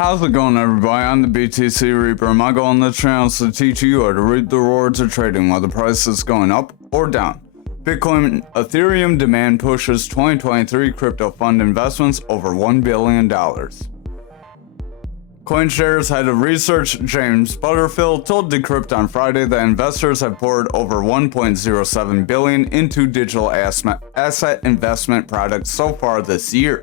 How's it going, everybody? I'm the BTC Reaper. My goal on this channel is to teach you how to reap the rewards of trading while the price is going up or down. Bitcoin Ethereum demand pushes 2023 crypto fund investments over $1 billion. CoinShares head of research James Butterfield told Decrypt on Friday that investors have poured over $1.07 billion into digital asset investment products so far this year.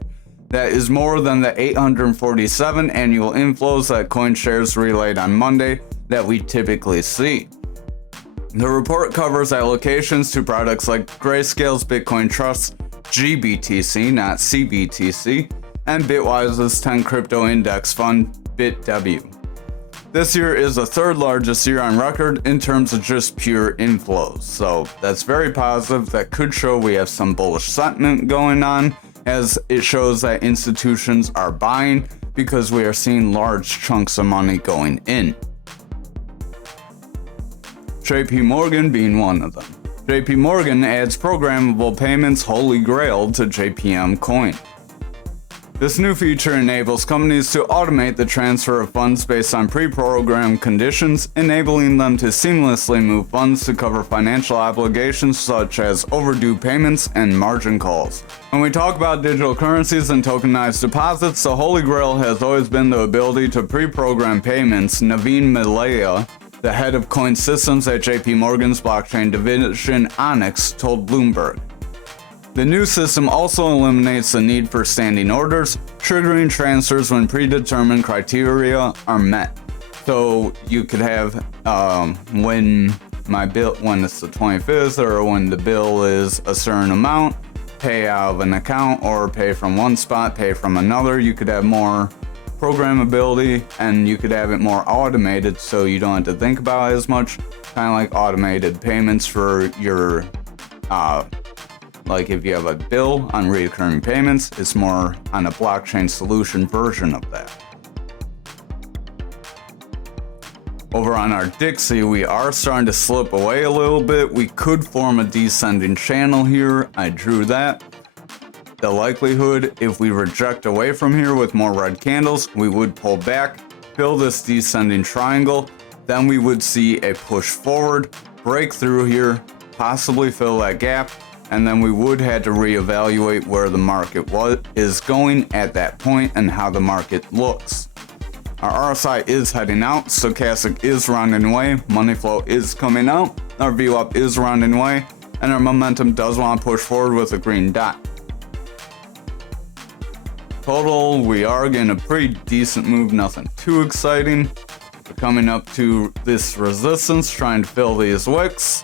That is more than the 847 annual inflows that CoinShares relayed on Monday that we typically see. The report covers allocations to products like Grayscale's Bitcoin Trust GBTC, not CBTC, and Bitwise's 10 crypto index fund BitW. This year is the third largest year on record in terms of just pure inflows, so that's very positive. That could show we have some bullish sentiment going on, as it shows that institutions are buying because we are seeing large chunks of money going in. JP Morgan being one of them. JP Morgan adds programmable payments holy grail to JPM coin. This new feature enables companies to automate the transfer of funds based on pre-programmed conditions, enabling them to seamlessly move funds to cover financial obligations such as overdue payments and margin calls. When we talk about digital currencies and tokenized deposits, the holy grail has always been the ability to pre-program payments. Naveen Malaya, the head of coin systems at JP Morgan's blockchain division Onyx, told Bloomberg. The new system also eliminates the need for standing orders, triggering transfers when predetermined criteria are met. So you could have when it's the 25th or when the bill is a certain amount, pay out of an account or pay from one spot, pay from another. You could have more programmability and you could have it more automated so you don't have to think about it as much. Kind of like automated payments for your like if you have a bill on recurring payments, it's more on a blockchain solution version of that. Over on our Dixie, we are starting to slip away a little bit. We could form a descending channel here. I drew that. The likelihood, if we reject away from here with more red candles, we would pull back, fill this descending triangle, then we would see a push forward, break through here, possibly fill that gap, and then we would have to reevaluate where the market is going at that point and how the market looks. Our RSI is heading out, stochastic is rounding away, money flow is coming out, our VWAP is rounding away, and our momentum does want to push forward with a green dot. Total, we are getting a pretty decent move, nothing too exciting. We're coming up to this resistance, trying to fill these wicks.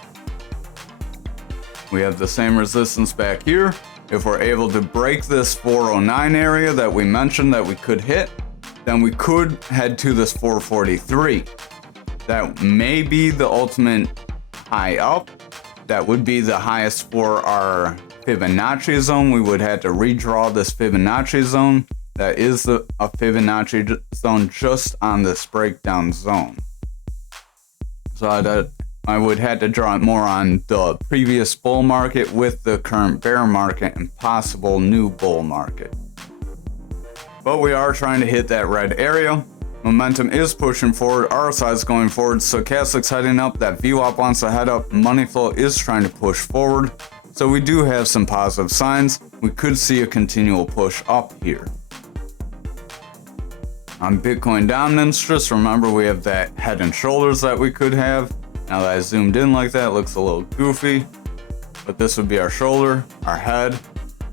We have the same resistance back here. If we're able to break this 409 area that we mentioned that we could hit, then we could head to this 443. That may be the ultimate high up. That would be the highest for our Fibonacci zone. We would have to redraw this Fibonacci zone. That is a Fibonacci zone just on this breakdown zone. So I would have to draw it more on the previous bull market with the current bear market and possible new bull market. But we are trying to hit that red area. Momentum is pushing forward, RSI is going forward, stochastic's heading up, that VWAP wants to head up, money flow is trying to push forward. So we do have some positive signs. We could see a continual push up here. On Bitcoin dominance, just remember we have that head and shoulders that we could have. Now that I zoomed in like that, it looks a little goofy, but this would be our shoulder, our head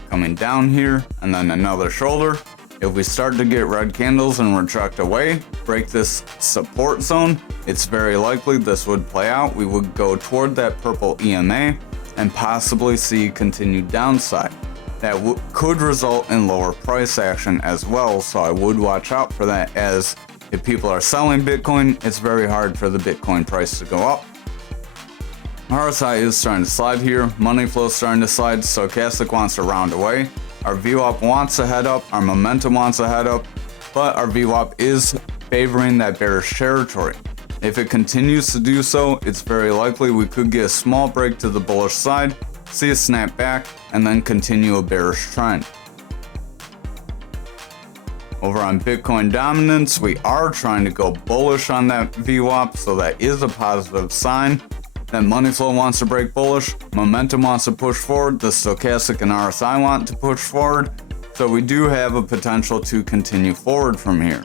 coming down here, and then another shoulder. If we start to get red candles and reject away, break this support zone, it's very likely this would play out. We would go toward that purple EMA and possibly see continued downside. That could result in lower price action as well, so I would watch out for that, as if people are selling Bitcoin, it's very hard for the Bitcoin price to go up. RSI is starting to slide here, money flow is starting to slide, stochastic wants to round away, our VWAP wants to head up, our momentum wants to head up, but our VWAP is favoring that bearish territory. If it continues to do so, it's very likely we could get a small break to the bullish side, see a snap back, and then continue a bearish trend. Over on Bitcoin dominance, we are trying to go bullish on that VWAP, so that is a positive sign. That money flow wants to break bullish, momentum wants to push forward, the stochastic and RSI want to push forward, so we do have a potential to continue forward from here.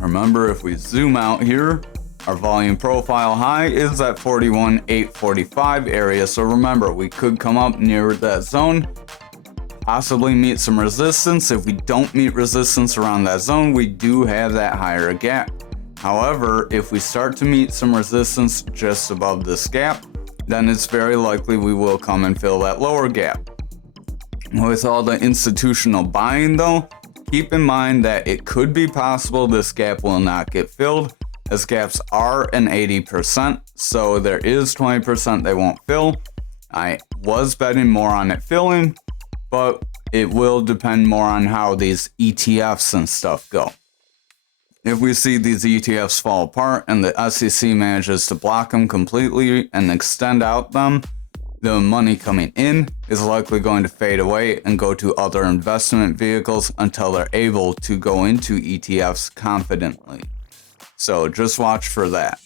Remember, if we zoom out here, our volume profile high is that 41,845 area, so remember, we could come up near that zone, possibly meet some resistance. If we don't meet resistance around that zone, we do have that higher gap. However, if we start to meet some resistance just above this gap, then it's very likely we will come and fill that lower gap. With all the institutional buying though, keep in mind that it could be possible this gap will not get filled, as gaps are an 80%, so there is 20% they won't fill. I was betting more on it filling, but it will depend more on how these ETFs and stuff go. If we see these ETFs fall apart and the SEC manages to block them completely and extend out them, the money coming in is likely going to fade away and go to other investment vehicles until they're able to go into ETFs confidently. So just watch for that.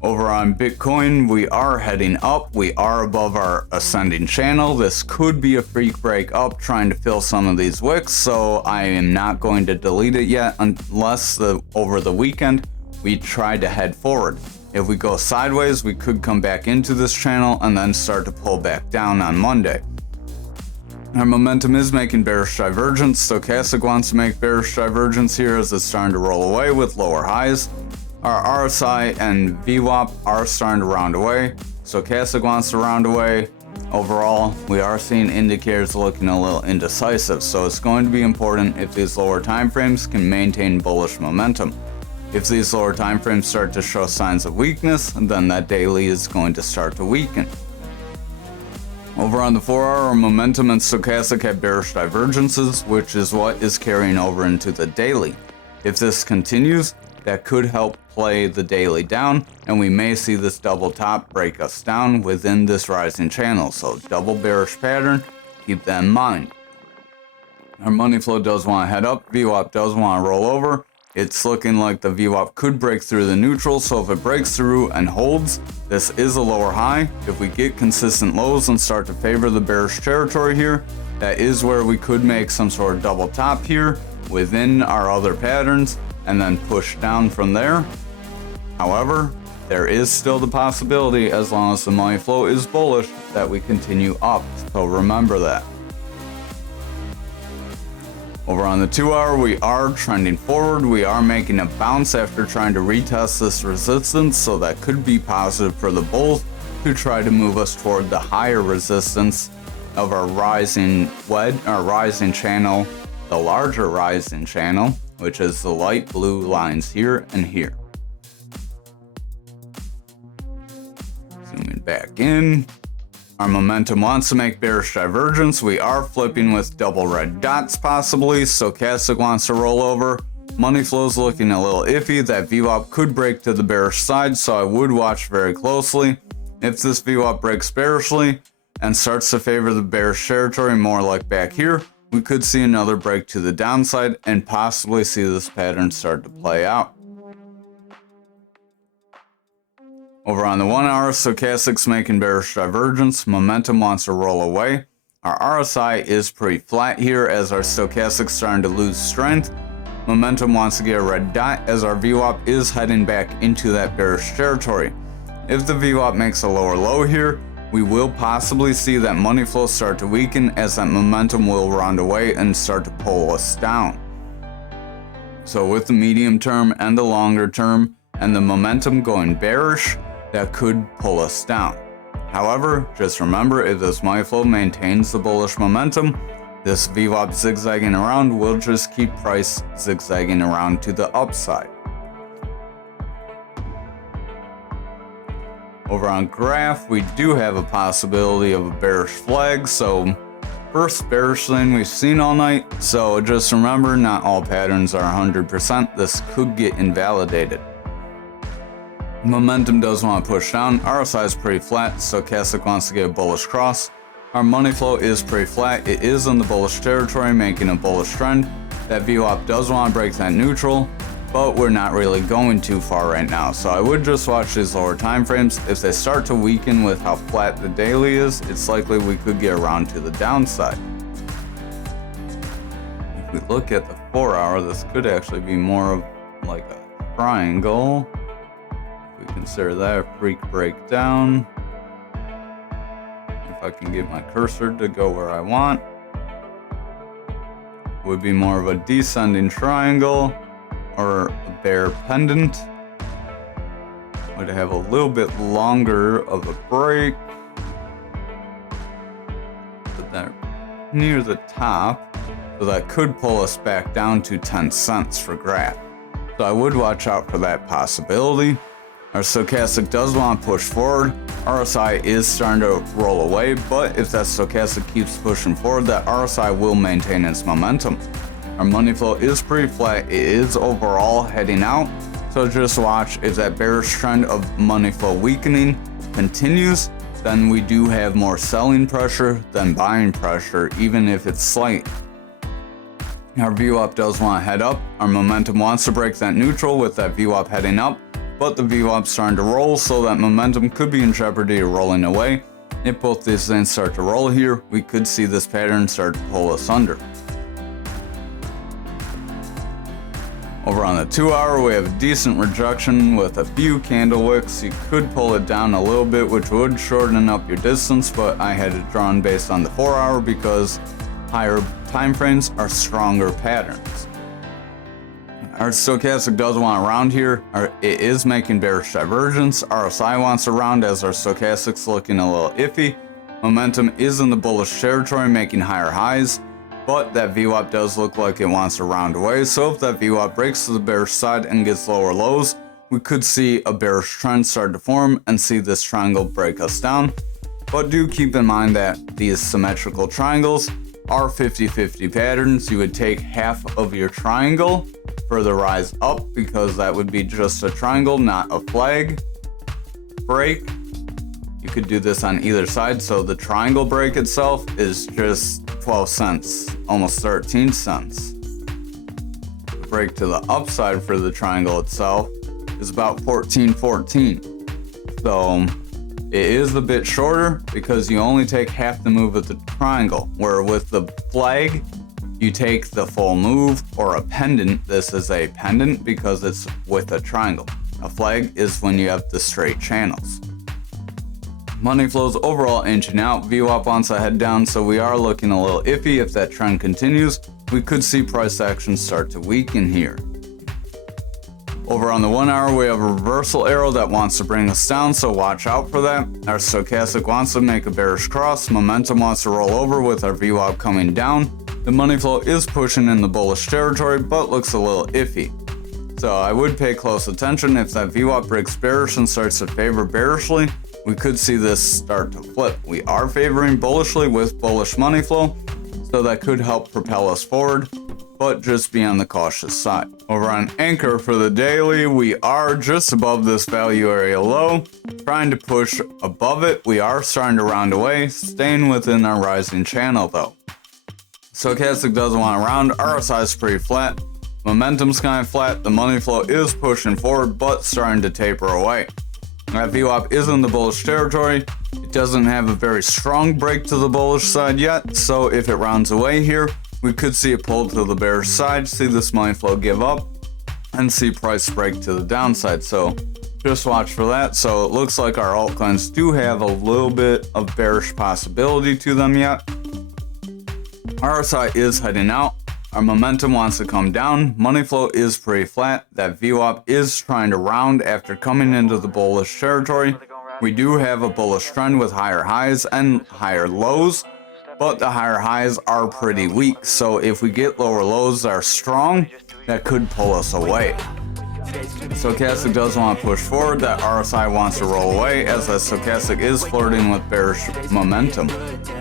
Over on Bitcoin, we are heading up. We are above our ascending channel. This could be a freak break up trying to fill some of these wicks, so I am not going to delete it yet unless over the weekend we try to head forward. If we go sideways, we could come back into this channel and then start to pull back down on Monday. Our momentum is making bearish divergence. Stochastic wants to make bearish divergence here as it's starting to roll away with lower highs. Our RSI and VWAP are starting to round away. Stochastic wants to round away. Overall, we are seeing indicators looking a little indecisive, so it's going to be important if these lower time frames can maintain bullish momentum. If these lower time frames start to show signs of weakness, then that daily is going to start to weaken. Over on the 4-hour, momentum and stochastic have bearish divergences, which is what is carrying over into the daily. If this continues, that could help play the daily down, and we may see this double top break us down within this rising channel. So double bearish pattern, keep that in mind. Our money flow does want to head up, VWAP does want to roll over. It's looking like the VWAP could break through the neutral, so if it breaks through and holds, this is a lower high. If we get consistent lows and start to favor the bearish territory here, that is where we could make some sort of double top here within our other patterns and then push down from there. However, there is still the possibility, as long as the money flow is bullish, that we continue up, so remember that. Over on the 2-hour, we are trending forward. We are making a bounce after trying to retest this resistance, so that could be positive for the bulls to try to move us toward the higher resistance of our rising channel, the larger rising channel, which is the light blue lines here and here. Zooming back in. Our momentum wants to make bearish divergence. We are flipping with double red dots possibly. Stochastic wants to roll over. Money flow's looking a little iffy. That VWAP could break to the bearish side, so I would watch very closely. If this VWAP breaks bearishly and starts to favor the bearish territory more like back here, we could see another break to the downside and possibly see this pattern start to play out. Over on the 1-hour, stochastic's making bearish divergence. Momentum wants to roll away. Our RSI is pretty flat here as our stochastic's starting to lose strength. Momentum wants to get a red dot as our VWAP is heading back into that bearish territory. If the VWAP makes a lower low here, we will possibly see that money flow start to weaken as that momentum will round away and start to pull us down. So with the medium term and the longer term and the momentum going bearish, that could pull us down. However, just remember, if this money flow maintains the bullish momentum, this VWAP zigzagging around will just keep price zigzagging around to the upside. Over on graph, we do have a possibility of a bearish flag, so first bearish thing we've seen all night, so just remember, not all patterns are 100%, this could get invalidated. Momentum does want to push down, RSI is pretty flat, stochastic wants to get a bullish cross. Our money flow is pretty flat. It is in the bullish territory, making a bullish trend. That VWAP does want to break that neutral, but we're not really going too far right now. So I would just watch these lower time frames. If they start to weaken with how flat the daily is, it's likely we could get around to the downside. If we look at the 4 hour, this could actually be more of like a triangle. If we consider that a freak breakdown. If I can get my cursor to go where I want, would be more of a descending triangle or a bear pendant. Would have a little bit longer of a break, but they're near the top, so that could pull us back down to 10 cents for graph. So I would watch out for that possibility. Our stochastic does want to push forward. RSI is starting to roll away, but if that stochastic keeps pushing forward, that RSI will maintain its momentum. Our money flow is pretty flat. It is overall heading out, so just watch. If that bearish trend of money flow weakening continues, then we do have more selling pressure than buying pressure, even if it's slight. Our VWAP does want to head up. Our momentum wants to break that neutral with that VWAP heading up, but the VWAP's starting to roll, so that momentum could be in jeopardy of rolling away. If both these things start to roll here, we could see this pattern start to pull us under. Over on the 2 hour, we have a decent rejection with a few candle wicks. You could pull it down a little bit, which would shorten up your distance, but I had it drawn based on the 4 hour because higher time frames are stronger patterns. Our stochastic does want to round here. It is making bearish divergence. RSI wants to round as our stochastic's looking a little iffy. Momentum is in the bullish territory, making higher highs, but that VWAP does look like it wants to round away. So if that VWAP breaks to the bearish side and gets lower lows, we could see a bearish trend start to form and see this triangle break us down. But do keep in mind that these symmetrical triangles are 50-50 patterns. You would take half of your triangle for the rise up, because that would be just a triangle, not a flag break. You could do this on either side, so the triangle break itself is just 12 cents, almost 13 cents. The break to the upside for the triangle itself is about 14.14. So it is a bit shorter because you only take half the move of the triangle, where with the flag, you take the full move, or a pendant. This is a pendant because it's with a triangle. A flag is when you have the straight channels. Money flows overall inching out. VWAP wants to head down, so we are looking a little iffy. If that trend continues, we could see price action start to weaken here. Over on the 1 hour, we have a reversal arrow that wants to bring us down, so watch out for that. Our stochastic wants to make a bearish cross. Momentum wants to roll over with our VWAP coming down. The money flow is pushing in the bullish territory, but looks a little iffy. So I would pay close attention. If that VWAP breaks bearish and starts to favor bearishly, we could see this start to flip. We are favoring bullishly with bullish money flow, so that could help propel us forward, but just be on the cautious side. Over on Anchor for the daily, we are just above this value area low, trying to push above it. We are starting to round away, staying within our rising channel though. Stochastic doesn't want to round. RSI is pretty flat. Momentum's kind of flat. The money flow is pushing forward, but starting to taper away. That VWAP is in the bullish territory. It doesn't have a very strong break to the bullish side yet, so if it rounds away here, we could see it pull to the bearish side, see this money flow give up, and see price break to the downside. So just watch for that. So it looks like our altcoins do have a little bit of bearish possibility to them yet. RSI is heading out. Our momentum wants to come down. Money flow is pretty flat. That VWAP is trying to round after coming into the bullish territory. We do have a bullish trend with higher highs and higher lows, but the higher highs are pretty weak. So if we get lower lows that are strong, that could pull us away. Stochastic does want to push forward. That RSI wants to roll away, as that stochastic is flirting with bearish momentum.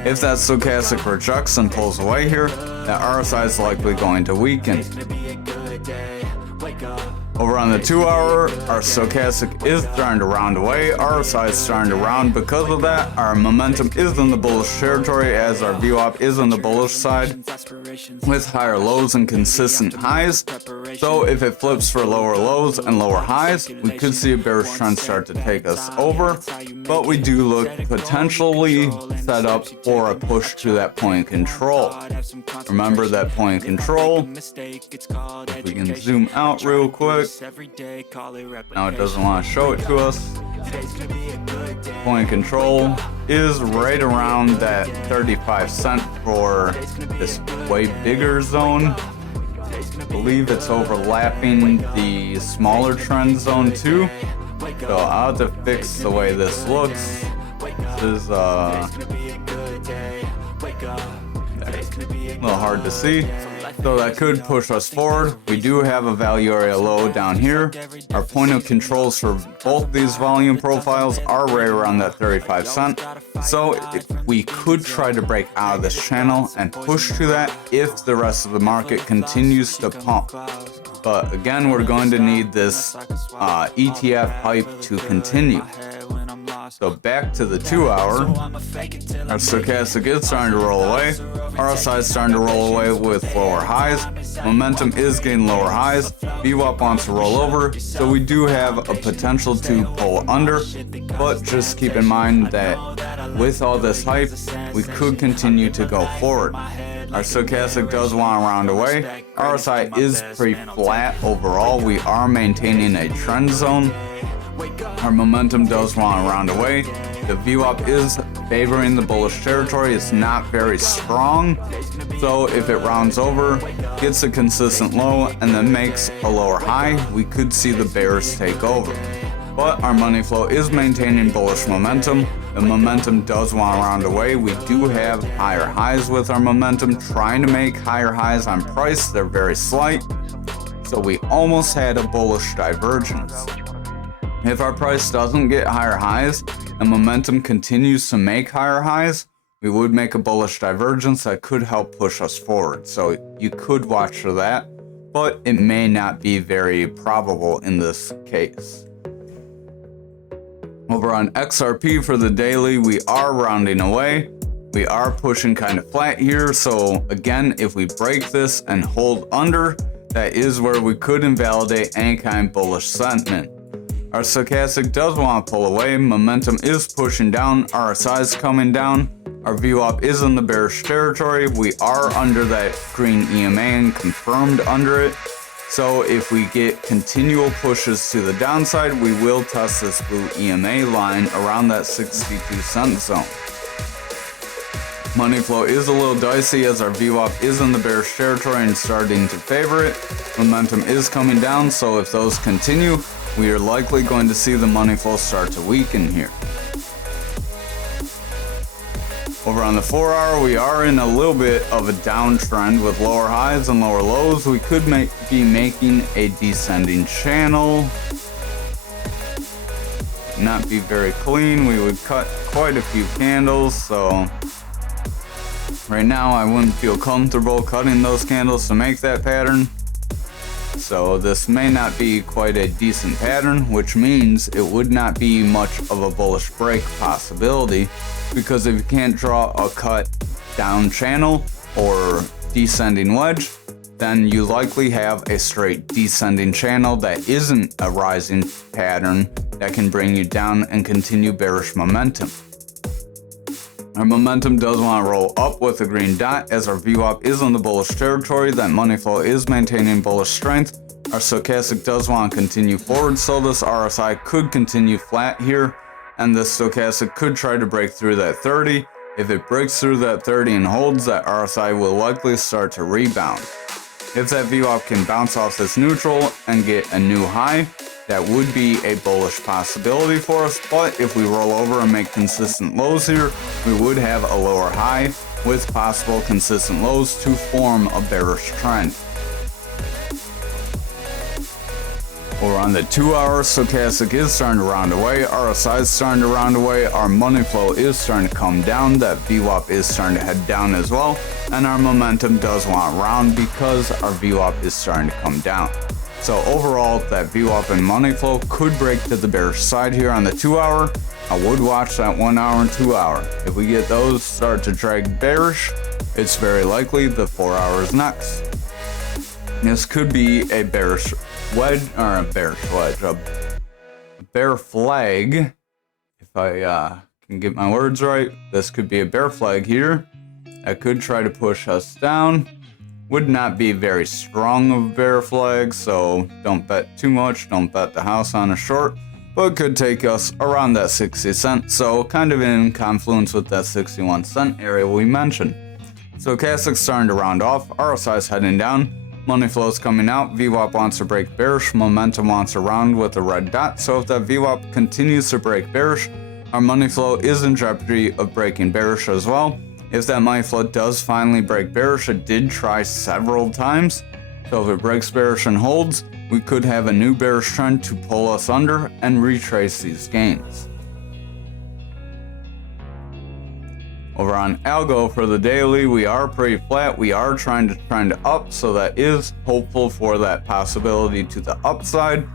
If that stochastic rejects and pulls away here, that RSI is likely going to weaken. Over on the 2 hour, our stochastic is starting to round away, RSI is starting to round. Because of that, our momentum is in the bullish territory as our VWAP is on the bullish side with higher lows and consistent highs. So if it flips for lower lows and lower highs, we could see a bearish trend start to take us over, but we do look potentially set up for a push to that point of control. Remember that point of control. If we can zoom out real quick. Now it doesn't want to show it to us. Point of control is right around that 35 cent for this way bigger zone. I believe it's overlapping the smaller trend zone too. So I'll have to fix the way this looks. This is a little hard to see. So that could push us forward. We do have a value area low down here. Our point of controls for both these volume profiles are right around that 35 cent. So we could try to break out of this channel and push to that if the rest of the market continues to pump. But again, we're going to need this ETF hype to continue. So back to the 2 hour, our stochastic is starting to roll away, RSI is starting to roll away with lower highs, momentum is getting lower highs, VWAP wants to roll over, so we do have a potential to pull under, but just keep in mind that with all this hype, we could continue to go forward. Our stochastic does want to round away, RSI is pretty flat overall, we are maintaining a trend zone. Our momentum does want to round away. The VWAP is favoring the bullish territory. It's not very strong. So if it rounds over, gets a consistent low, and then makes a lower high, we could see the bears take over. But our money flow is maintaining bullish momentum. The momentum does want to round away. We do have higher highs with our momentum, trying to make higher highs on price. They're very slight. So we almost had a bullish divergence. If our price doesn't get higher highs and momentum continues to make higher highs, we would make a bullish divergence that could help push us forward. So you could watch for that, but it may not be very probable in this case. Over on XRP for the daily, we are rounding away. We are pushing kind of flat here. So again, if we break this and hold under, that is where we could invalidate any kind of bullish sentiment. Our stochastic does want to pull away, momentum is pushing down, RSI is coming down, our VWAP is in the bearish territory, we are under that green EMA and confirmed under it. So if we get continual pushes to the downside, we will test this blue EMA line around that 62 cent zone. Money flow is a little dicey as our VWAP is in the bearish territory and starting to favor it. Momentum is coming down, so if those continue, we are likely going to see the money flow start to weaken here. Over on the 4 hour, we are in a little bit of a downtrend with lower highs and lower lows. We could be making a descending channel. Not be very clean. We would cut quite a few candles, so right now I wouldn't feel comfortable cutting those candles to make that pattern. So this may not be quite a decent pattern, which means it would not be much of a bullish break possibility, because if you can't draw a cut down channel or descending wedge, then you likely have a straight descending channel that isn't a rising pattern that can bring you down and continue bearish momentum. Our momentum does want to roll up with a green dot as our VWAP is in the bullish territory. That money flow is maintaining bullish strength. Our stochastic does want to continue forward, so this RSI could continue flat here, and this stochastic could try to break through that 30. If it breaks through that 30 and holds, that RSI will likely start to rebound. If that VWAP can bounce off this neutral and get a new high, that would be a bullish possibility for us, but if we roll over and make consistent lows here, we would have a lower high with possible consistent lows to form a bearish trend. Over on the 2 hour, stochastic is starting to round away, RSI is starting to round away, our money flow is starting to come down, that VWAP is starting to head down as well, and our momentum does want to round because our VWAP is starting to come down. So overall, that VWAP and money flow could break to the bearish side here on the 2 hour. I would watch that 1 hour and 2 hour. If we get those start to drag bearish, it's very likely the 4 hours next. This could be a bearish wedge, or a bearish wedge, a bear flag. If I can get my words right, this could be a bear flag here. That could try to push us down. Would not be very strong of a bear flag, so don't bet too much. Don't bet the house on a short, but could take us around that 60 cent. So kind of in confluence with that 61 cent area we mentioned. Stochastic's starting to round off. RSI's heading down. Money flow's coming out. VWAP wants to break bearish. Momentum wants to round with a red dot. So if that VWAP continues to break bearish, our money flow is in jeopardy of breaking bearish as well. If that money flow does finally break bearish, it did try several times. So if it breaks bearish and holds, we could have a new bearish trend to pull us under and retrace these gains. Over on Algo for the daily, we are pretty flat. We are trying to trend up, so that is hopeful for that possibility to the upside.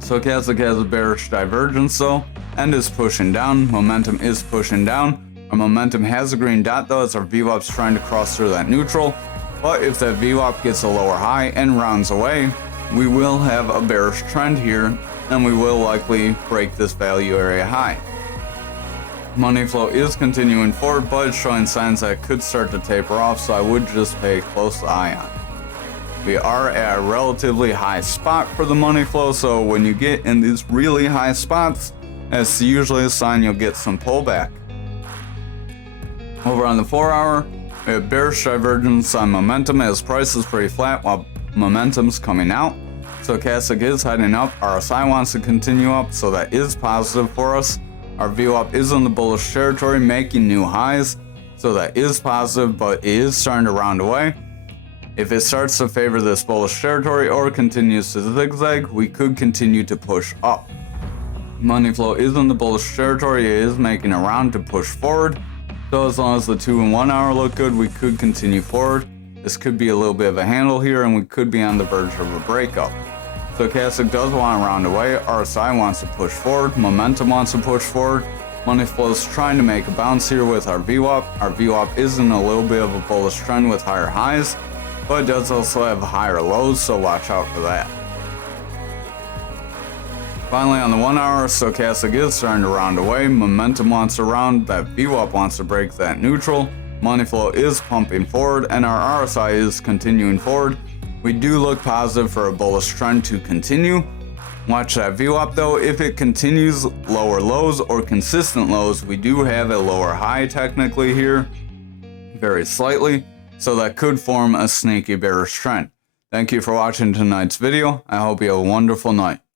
Stochastic has a bearish divergence though, and is pushing down. Momentum is pushing down. Our momentum has a green dot though, as our VWAP's trying to cross through that neutral. But if that VWAP gets a lower high and rounds away, we will have a bearish trend here, and we will likely break this value area high. Money flow is continuing forward, but it's showing signs that it could start to taper off, so I would just pay a close eye on it. We are at a relatively high spot for the money flow, so when you get in these really high spots, that's usually a sign you'll get some pullback. Over on the 4 hour, we have bearish divergence on momentum as price is pretty flat while momentum's coming out. Stochastic is heading up. RSI wants to continue up, so that is positive for us. Our VWAP is in the bullish territory, making new highs, so that is positive, but it is starting to round away. If it starts to favor this bullish territory or continues to zigzag, we could continue to push up. Money flow is in the bullish territory. It is making a round to push forward. So as long as the 2 and 1 hour look good, we could continue forward. This could be a little bit of a handle here, and we could be on the verge of a breakup. Stochastic does want to round away. RSI wants to push forward. Momentum wants to push forward. Money flow is trying to make a bounce here with our VWAP. Our VWAP is in a little bit of a bullish trend with higher highs, but it does also have higher lows, so watch out for that. Finally, on the 1 hour, Stochastic is starting to round away. Momentum wants to round. That VWAP wants to break that neutral. Money flow is pumping forward, and our RSI is continuing forward. We do look positive for a bullish trend to continue. Watch that VWAP though. If it continues lower lows or consistent lows, we do have a lower high technically here, very slightly. So that could form a sneaky bearish trend. Thank you for watching tonight's video. I hope you have a wonderful night.